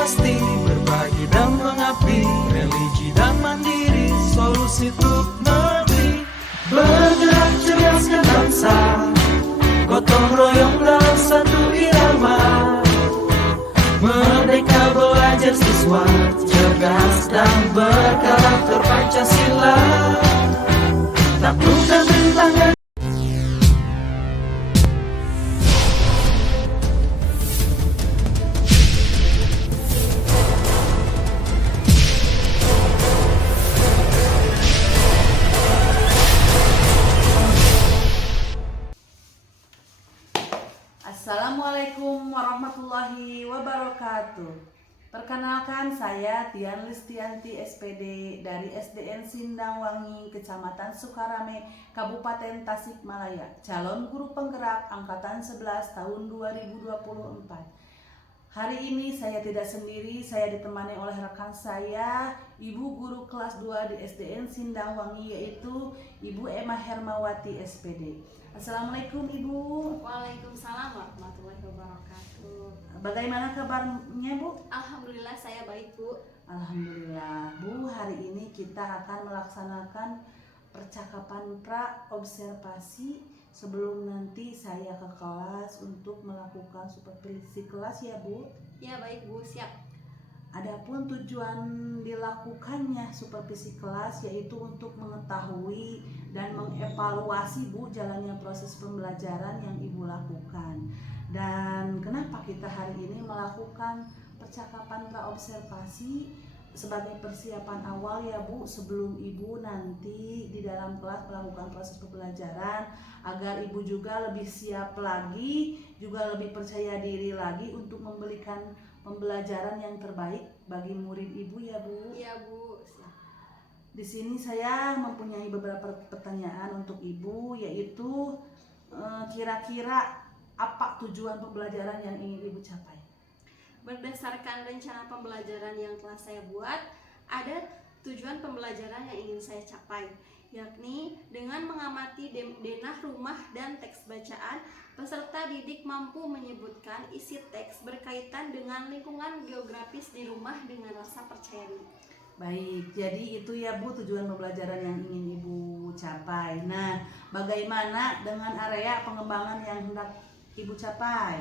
pasti berbagi dan mengabdi, religi dan mandiri, solusi untuk negeri. Bergerak cerdaskan bangsa, gotong royong dalam satu irama. Merdeka belajar siswa, cerdas dan berkarakter Pancasila. Taklukkan rintangan. Assalamualaikum warahmatullahi wabarakatuh. Perkenalkan, saya Tian Listianti SPD dari SDN Sindangwangi, Kecamatan Sukarame, Kabupaten Tasikmalaya, calon guru penggerak angkatan 11 tahun 2024. Hari ini saya tidak sendiri, saya ditemani oleh rekan saya, Ibu Guru kelas 2 di SDN Sindangwangi, yaitu Ibu Emma Hermawati SPD. Assalamualaikum Ibu. Waalaikumsalam warahmatullahi wabarakatuh. Bagaimana kabarnya Bu? Alhamdulillah saya baik Bu. Alhamdulillah Bu, hari ini kita akan melaksanakan percakapan pra-observasi sebelum nanti saya ke kelas untuk melakukan supervisi kelas ya Bu. Ya baik Bu, siap. Adapun tujuan dilakukannya supervisi kelas yaitu untuk mengetahui dan mengevaluasi Bu jalannya proses pembelajaran yang Ibu lakukan. Dan kenapa kita hari ini melakukan percakapan praobservasi sebagai persiapan awal ya Bu, sebelum Ibu nanti di dalam kelas melakukan proses pembelajaran, agar Ibu juga lebih siap lagi, juga lebih percaya diri lagi untuk memberikan pembelajaran yang terbaik bagi murid Ibu ya Bu. Iya Bu, siap. Di sini saya mempunyai beberapa pertanyaan untuk Ibu, yaitu kira-kira apa tujuan pembelajaran yang ingin Ibu capai? Berdasarkan rencana pembelajaran yang telah saya buat, ada tujuan pembelajaran yang ingin saya capai, yakni dengan mengamati denah rumah dan teks bacaan, peserta didik mampu menyebutkan isi teks berkaitan dengan lingkungan geografis di rumah dengan rasa percaya diri. Baik, jadi itu ya Bu tujuan pembelajaran yang ingin Ibu capai. Nah, bagaimana dengan area pengembangan yang hendak Ibu capai?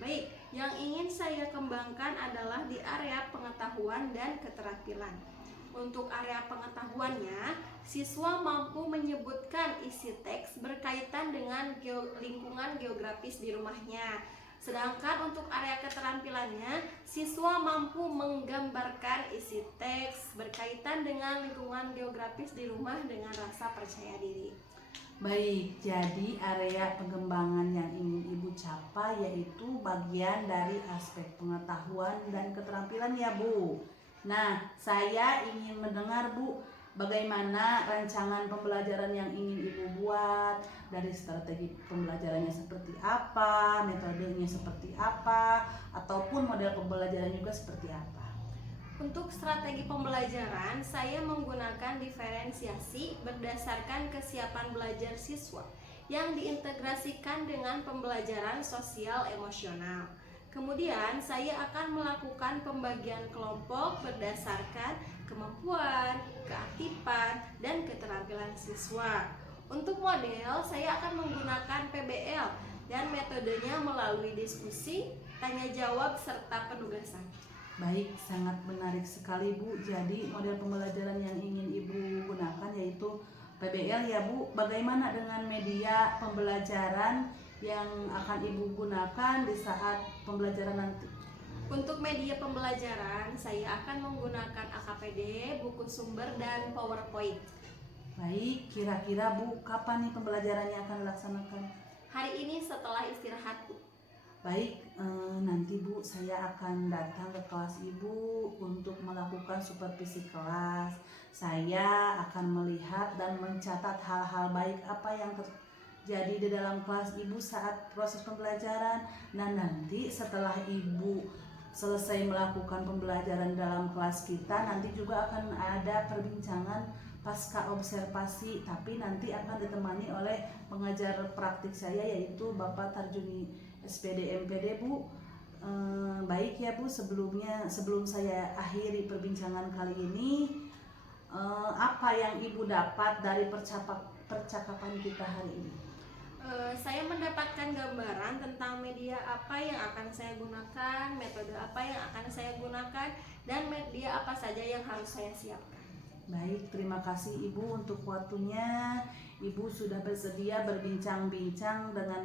Baik, yang ingin saya kembangkan adalah di area pengetahuan dan keterampilan. Untuk area pengetahuannya, siswa mampu menyebutkan isi teks berkaitan dengan lingkungan geografis di rumahnya. Sedangkan untuk area keterampilannya, siswa mampu menggambarkan isi teks berkaitan dengan lingkungan geografis di rumah dengan rasa percaya diri. Baik, jadi area pengembangan yang ingin Ibu capai yaitu bagian dari aspek pengetahuan dan keterampilan ya Bu. Nah, saya ingin mendengar Bu, bagaimana rancangan pembelajaran yang ingin Ibu buat, dari strategi pembelajarannya seperti apa, metodenya seperti apa, ataupun model pembelajaran juga seperti apa. Untuk strategi pembelajaran, saya menggunakan diferensiasi berdasarkan kesiapan belajar siswa yang diintegrasikan dengan pembelajaran sosial emosional. Kemudian, saya akan melakukan pembagian kelompok berdasarkan kemampuan, keaktifan, dan keterampilan siswa. Untuk model, saya akan menggunakan PBL dan metodenya melalui diskusi, tanya jawab, serta penugasan. Baik, sangat menarik sekali Bu. Jadi model pembelajaran yang ingin Ibu gunakan yaitu PBL ya Bu. Bagaimana dengan media pembelajaran yang akan Ibu gunakan di saat pembelajaran nanti? Untuk media pembelajaran, saya akan menggunakan AKPD, buku sumber, dan PowerPoint. Baik, kira-kira Bu, kapan nih pembelajarannya akan dilaksanakan? Hari ini setelah istirahat Bu. Baik, nanti Bu saya akan datang ke kelas Ibu untuk melakukan supervisi kelas. Saya akan melihat dan mencatat hal-hal baik apa yang terjadi di dalam kelas Ibu saat proses pembelajaran. Nah, nanti setelah Ibu selesai melakukan pembelajaran dalam kelas kita, nanti juga akan ada perbincangan pasca observasi, tapi nanti akan ditemani oleh pengajar praktik saya yaitu Bapak Tarjuni SPD MPD Bu. Baik ya Bu, sebelum saya akhiri perbincangan kali ini, apa yang Ibu dapat dari percakapan kita hari ini? Saya mendapatkan gambaran tentang media apa yang akan saya gunakan, metode apa yang akan saya gunakan, dan media apa saja yang harus saya siapkan. Baik, terima kasih Ibu untuk waktunya. Ibu sudah bersedia berbincang-bincang dengan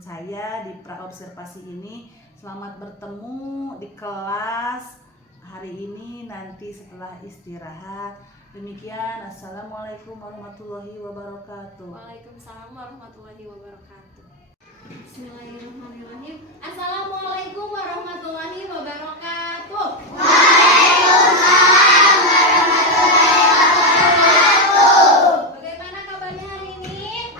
saya di praobservasi ini. Selamat bertemu di kelas hari ini nanti setelah istirahat. Demikian, Assalamualaikum warahmatullahi wabarakatuh. Waalaikumsalam warahmatullahi wabarakatuh. Bismillahirrahmanirrahim. Assalamualaikum warahmatullahi wabarakatuh. Bagaimana kabarnya hari ini?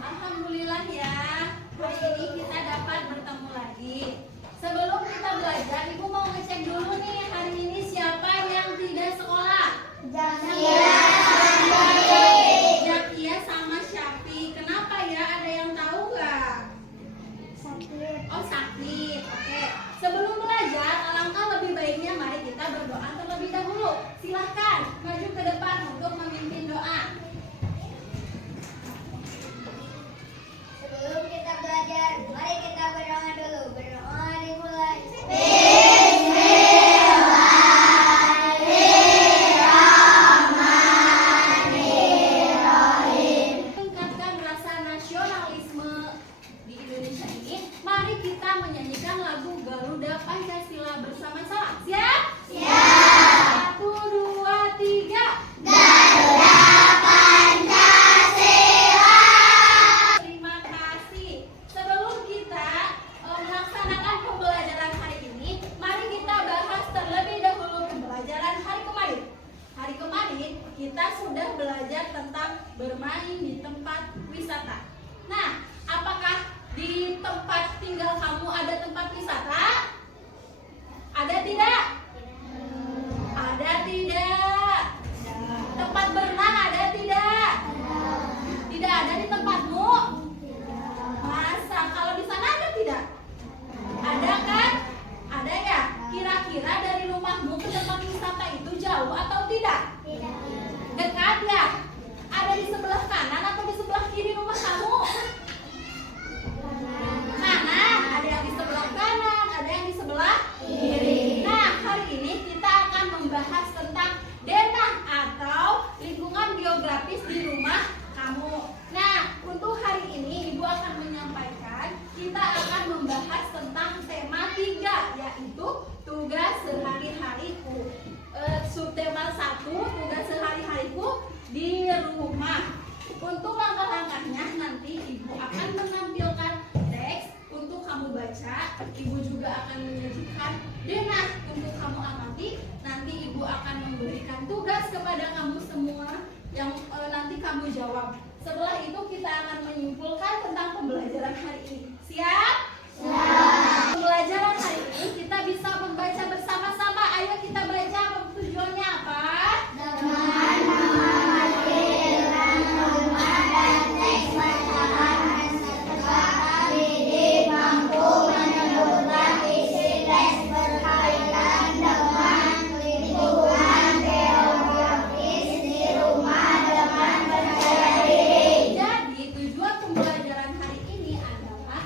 Alhamdulillah ya. Hari ini kita dapat bertemu lagi. Sebelum kita belajar, Ibu mau ngecek dulu nih hari ini siapa yang tidak sekolah? Zakia sama Syafi. Kenapa ya? Ada yang tahu nggak? Oh, sakit. Oke. Sebelum belajar, alangkah lebih baiknya mari kita berdoa terlebih dahulu. Silahkan maju ke depan untuk memimpin doa. Sebelum kita belajar, mari kita berdoa dulu. Berdoa dimulai. Meningkatkan rasa nasionalisme di Indonesia ini, mari kita menyanyikan lagu Garuda Pancasila bersama-sama. Siap? Siap. 1, 2, 3. Terima kasih. Sebelum kita melaksanakan pembelajaran hari ini, mari kita bahas terlebih dahulu pembelajaran hari kemarin. Hari kemarin kita sudah belajar tentang bermain di tempat wisata. Nah, apakah di tempat tinggal kamu ada tempat wisata? Ada tidak? Ada tidak? Tempat berenang ada tidak? Tidak ada di tempatmu? Masa kalau di sana ada tidak? Ada kan? Ada ya? Kira-kira dari rumahmu ke tempat wisata itu jauh atau tidak? Dekat ya? Ada di sebelah kanan atau di sebelah kiri rumah kamu? Mana? Ada yang di sebelah kanan, ada yang di sebelah kiri. Nah, hari ini kita akan membahas tentang denah atau lingkungan geografis di rumah kamu. Nah, untuk hari ini Ibu akan menyampaikan, kita akan membahas tentang tema 3, yaitu tugas sehari-hariku. Subtema 1, tugas sehari-hariku di rumah. Untuk langkah-langkahnya nanti Ibu akan menampilkan teks untuk kamu baca. Ibu juga akan menyajikan denah untuk kamu amati. Nanti Ibu akan memberikan tugas kepada kamu semua yang nanti kamu jawab. Setelah itu kita akan menyimpulkan tentang pembelajaran hari ini. Siap? Siap. Pembelajaran hari ini kita bisa membaca bersama-sama. Ayo kita baca, tujuannya apa? Jadi tujuan pembelajaran hari ini adalah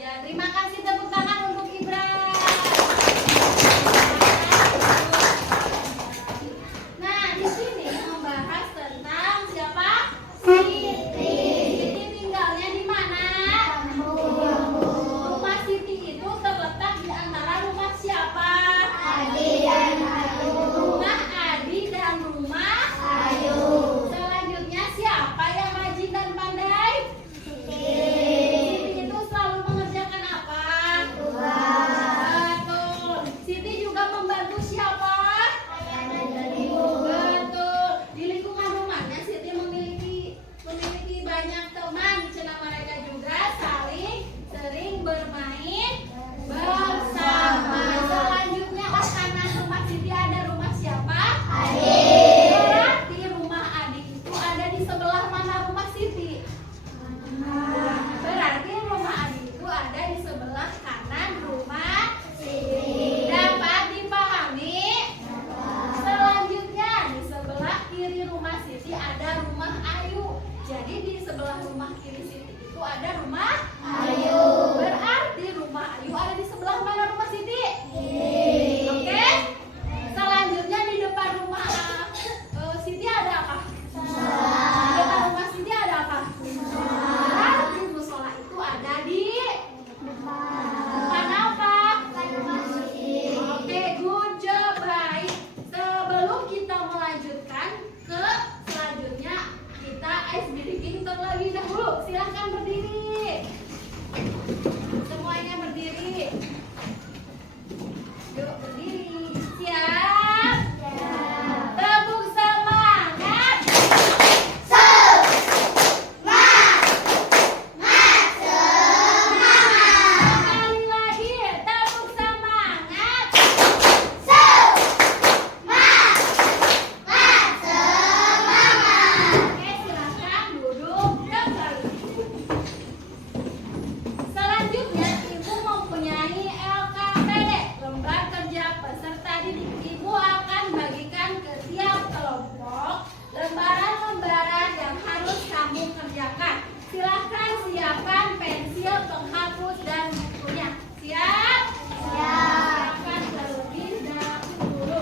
Ya, terima kasih, tepuk tangan untuk Ibra. Nah, di sini membahas tentang siapa? Siti. Siti tinggalnya di mana? Rumah Siti itu terletak di antara rumah siapa? Rumah Adi dan rumah Ayu. Selanjutnya siapa yang rajin dan pandai? Siti itu selalu mengerjakan apa? Betul. Siti juga membantu siapa? Betul. Di lingkungan rumahnya Siti memiliki banyak teman. Cina mereka juga sering bermain bersama. Selanjutnya, karena rumah Siti ada rumah siapa? Berarti rumah Adi itu ada di sebelah mana rumah Siti? Berarti rumah Adi itu ada di sebelah kanan rumah Siti. Dapat dipahami? Selanjutnya, di sebelah kiri rumah Siti ada rumah Ayu. Jadi di sebelah rumah kiri Siti itu ada rumah Ayu. Berarti rumah Ayu ada di sebelah mana rumah Siti? Oke? Selanjutnya di depan rumah Siti ada apa? Di depan rumah Siti ada apa? Berarti musola itu ada di depan apa? Oke, good job, baik. Sebelum kita melanjutkan ke selanjutnya, kita ice breaking terlebih dahulu. Silahkan berdiri. Semuanya berdiri. Yuk berdiri. Siap? Tepuk semangat. Sekali lagi, tepuk semangat. Oke, silakan duduk kembali. Selanjutnya, Ibu mempunyai LKPD, lembar kerja peserta didik. Ibu akan bagikan ke tiap kelompok lembaran-lembaran yang harus kamu kerjakan. Silahkan siapkan pensil, penghapus, dan bukunya. Siap? Siapkan terlebih dahulu.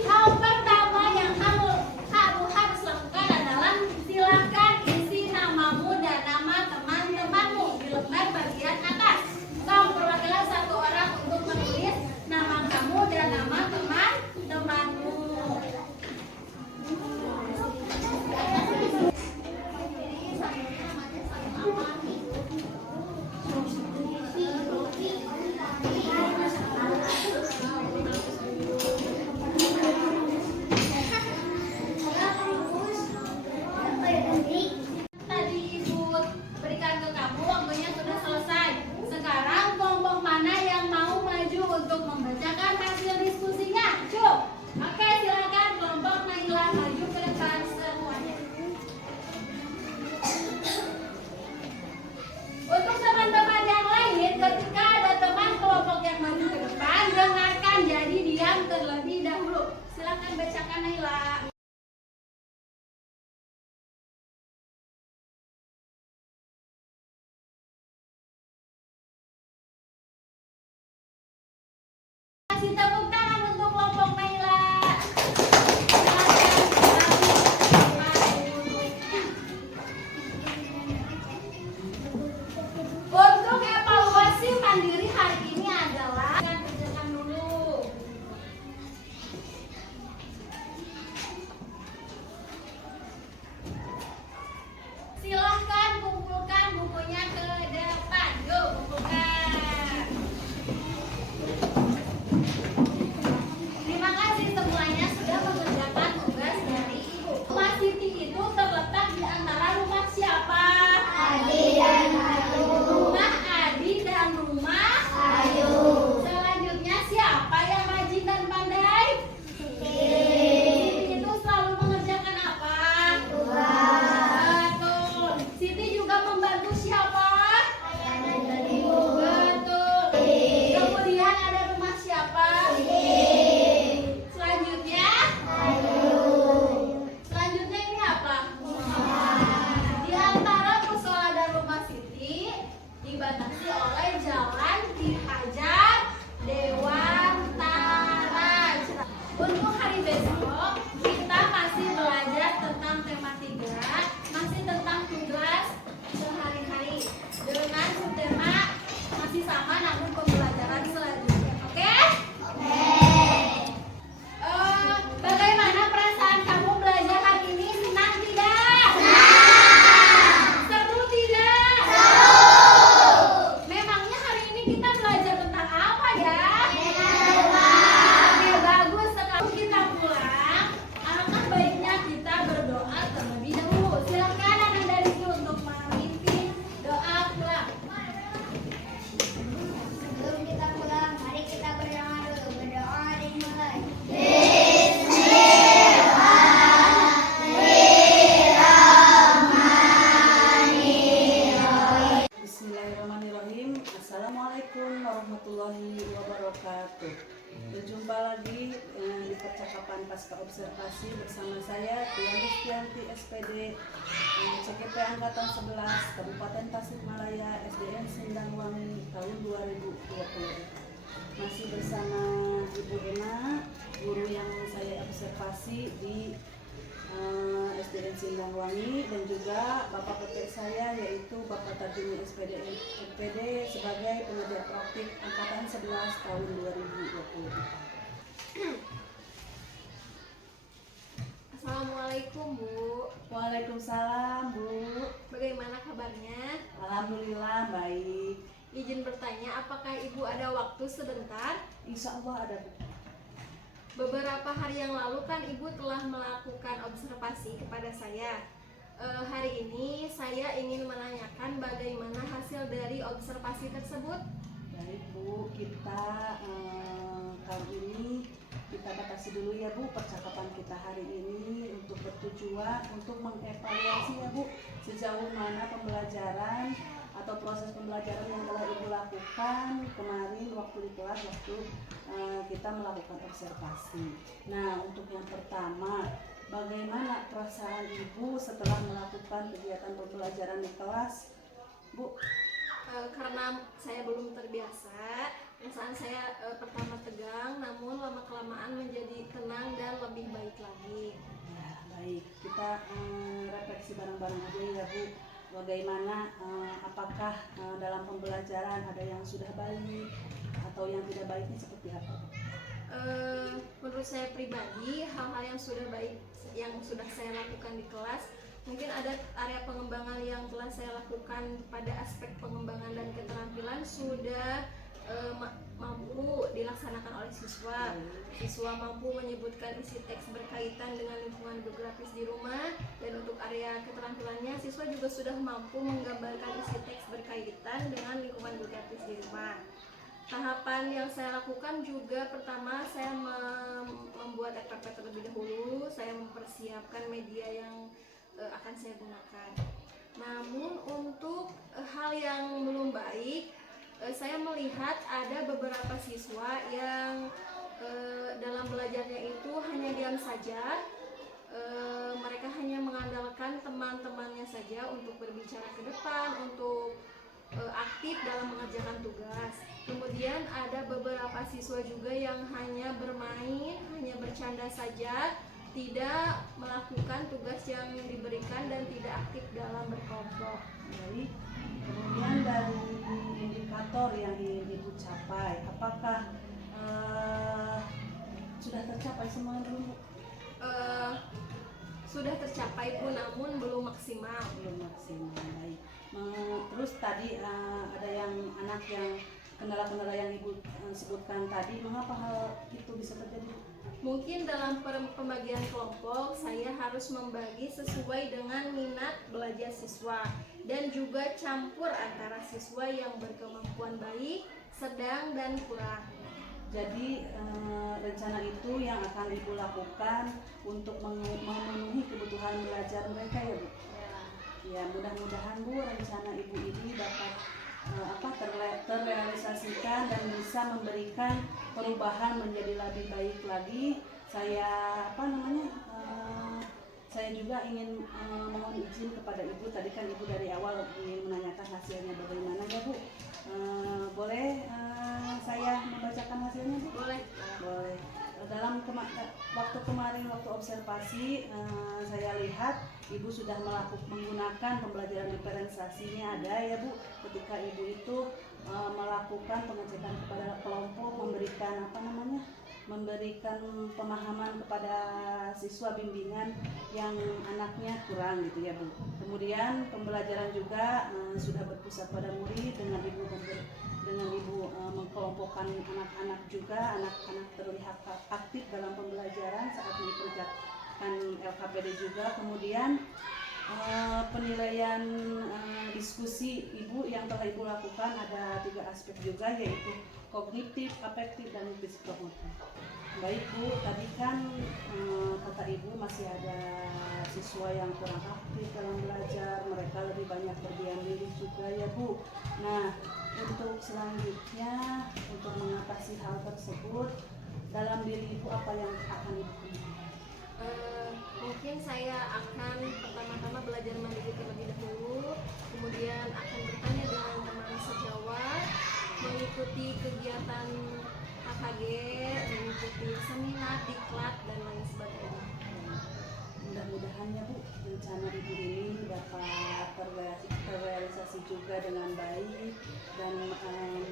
Hal pertama yang kamu harus lakukan adalah silakan isi namamu dan nama teman-temanmu di lembar bagian atas. Kamu perwakilan satu orang untuk menulis nama kamu dan nama teman-temanmu. Tadi Ibu berikan ke kamu, waktunya sudah selesai. Sekarang kelompok mana yang mau maju untuk membacakan hasil diskusinya? Cuk. Oke, silakan kelompok Naila maju ke depan semuanya. Untuk teman-teman yang lain, ketika ada teman kelompok yang maju ke depan, dengarkan, jadi diam terlebih dahulu. Silakan bacakan, Naila. Kasih tepuk tangan untuk kelompok Naila. Untuk evaluasi mandiri hari ini adalah kerjakan dulu. Silahkan kumpulkan bukunya ke depan. Yuk, kumpulkan. dibatasi oleh jalan Ki Hajar Dewantara. Untuk hari besok kita masih belajar tentang tema 3, masih tentang tugas sehari-hari dengan subtema masih sama namun pembelajaran selanjutnya. Oke? Bagaimana perasaan kamu belajar hari ini? Senang tidak? Seru tidak? Memangnya hari ini kita belajar tentang apa ya? Oke, bagus. Sekarang kita pulang, alangkah baiknya kita berdoa terlebih dahulu. Silakan anak dari sini untuk memimpin doa pulang. Sebelum kita pulang, mari kita berdoa dulu. Berdoa dimulai. Bismillahirrahmanirrahim. Assalamualaikum warahmatullahi wabarakatuh. Berjumpa lagi di percakapan pasca observasi bersama saya Tia Mustianti SPD CKP Angkatan 11 Kabupaten Tasikmalaya SDN Sindangwangi tahun 2020. Masih bersama Ibu Ena, guru yang saya observasi di SDN Sindangwangi, dan juga Bapak PT saya yaitu Bapak Tarjuni SPD sebagai pengajar praktik Angkatan 11 tahun 2020. Assalamualaikum Bu. Waalaikumsalam Bu. Bagaimana kabarnya? Alhamdulillah baik. Izin bertanya, apakah Ibu ada waktu sebentar? Insya Allah ada Bu. Beberapa hari yang lalu kan Ibu telah melakukan observasi kepada saya. Hari ini saya ingin menanyakan bagaimana hasil dari observasi tersebut. Baik Bu, kita kali ini kita batasi dulu ya Bu percakapan kita hari ini untuk bertujuan untuk mengevaluasi ya Bu sejauh mana pembelajaran atau proses pembelajaran yang telah Ibu lakukan kemarin waktu di kelas waktu kita melakukan observasi. Nah, untuk yang pertama, bagaimana perasaan Ibu setelah melakukan kegiatan pembelajaran di kelas, Bu? Karena saya belum terbiasa, perasaan saya pertama tegang, namun lama-kelamaan menjadi tenang dan lebih baik lagi. Ya, baik. Kita refleksi bareng-bareng aja ya Bu. Bagaimana, apakah dalam pembelajaran ada yang sudah baik atau yang tidak baiknya seperti apa? Menurut saya pribadi, hal-hal yang sudah baik yang sudah saya lakukan di kelas, mungkin ada area pengembangan yang telah saya lakukan pada aspek pengembangan dan keterampilan sudah mampu dilaksanakan oleh siswa. Siswa mampu menyebutkan isi teks berkaitan dengan lingkungan geografis di rumah, dan untuk area keterampilannya siswa juga sudah mampu menggambarkan isi teks berkaitan dengan lingkungan geografis di rumah. Tahapan yang saya lakukan juga, pertama saya membuat FPP terlebih dahulu, saya mempersiapkan media yang akan saya gunakan. Namun untuk hal yang belum baik, saya melihat ada beberapa siswa yang dalam belajarnya itu hanya diam saja. Mereka hanya mengandalkan teman-temannya saja untuk berbicara ke depan, untuk aktif dalam mengerjakan tugas. Kemudian ada beberapa siswa juga yang hanya bermain, hanya bercanda saja, tidak melakukan tugas yang diberikan dan tidak aktif dalam berkelompok. Baik. Kemudian dari indikator yang Ibu capai, apakah sudah tercapai semuanya belum? Sudah tercapai pun, namun belum maksimal. Belum maksimal. Baik. Terus tadi ada yang anak yang kendala-kendala yang Ibu sebutkan tadi, mengapa hal itu bisa terjadi? Mungkin dalam pembagian kelompok saya harus membagi sesuai dengan minat belajar siswa, dan juga campur antara siswa yang berkemampuan baik, sedang, dan kurang. Jadi rencana itu yang akan Ibu lakukan untuk memenuhi kebutuhan belajar mereka ya Bu? Ya, mudah-mudahan Bu rencana Ibu ini dapat terrealisasikan dan bisa memberikan perubahan menjadi lebih baik lagi. Saya saya juga ingin mohon izin kepada Ibu. Tadi kan Ibu dari awal ingin menanyakan hasilnya bagaimana ya Bu. Boleh saya membacakan hasilnya Bu? Boleh. Boleh. Dalam waktu kemarin waktu observasi saya lihat Ibu sudah menggunakan pembelajaran diferensiasinya ada ya Bu. Ketika Ibu itu melakukan pengecekan kepada kelompok, memberikan pemahaman kepada siswa bimbingan yang anaknya kurang gitu ya Bu. Kemudian pembelajaran juga sudah berpusat pada murid dengan Ibu mengkelompokkan anak-anak juga, anak-anak terlihat aktif dalam pembelajaran saat dikerjakan LKPD juga. Kemudian penilaian diskusi Ibu yang telah Ibu lakukan ada 3 aspek juga, yaitu kognitif, afektif, dan psikomotor. Baik Bu, tadi kan kata Ibu masih ada siswa yang kurang aktif dalam belajar, mereka lebih banyak berdiam diri juga ya Bu. Nah, untuk selanjutnya untuk mengatasi hal tersebut dalam diri Ibu apa yang akan Ibu lakukan? Mungkin saya akan pertama-tama belajar mandiri terlebih dahulu, kemudian akan bertanya dengan teman sejawat, mengikuti kegiatan KKG, mengikuti seminar, diklat, dan lain sebagainya. Mudah-mudahan ya Bu, rencana Ibu ini dapat terrealisasi juga dengan baik dan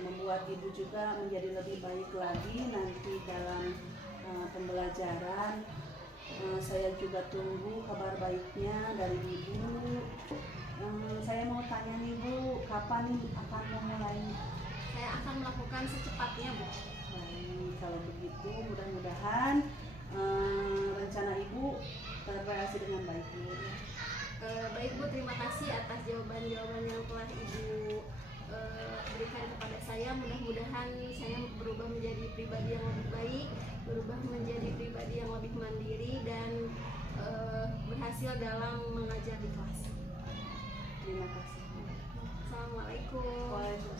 membuat Ibu juga menjadi lebih baik lagi nanti dalam pembelajaran. Saya juga tunggu kabar baiknya dari Ibu. Saya mau tanya nih Bu, kapan nih akan memulai? Saya akan melakukan secepatnya Bu. Baik, kalau begitu mudah-mudahan rencana Ibu terrealisasi dengan baik Bu. Baik Bu, terima kasih atas jawaban-jawaban yang telah Ibu berikan kepada saya. Mudah-mudahan saya berubah menjadi pribadi yang lebih baik, berubah menjadi pribadi yang lebih mandiri, dan berhasil dalam mengajar di kelas. Terima kasih. Assalamualaikum. Waalaikumsalam.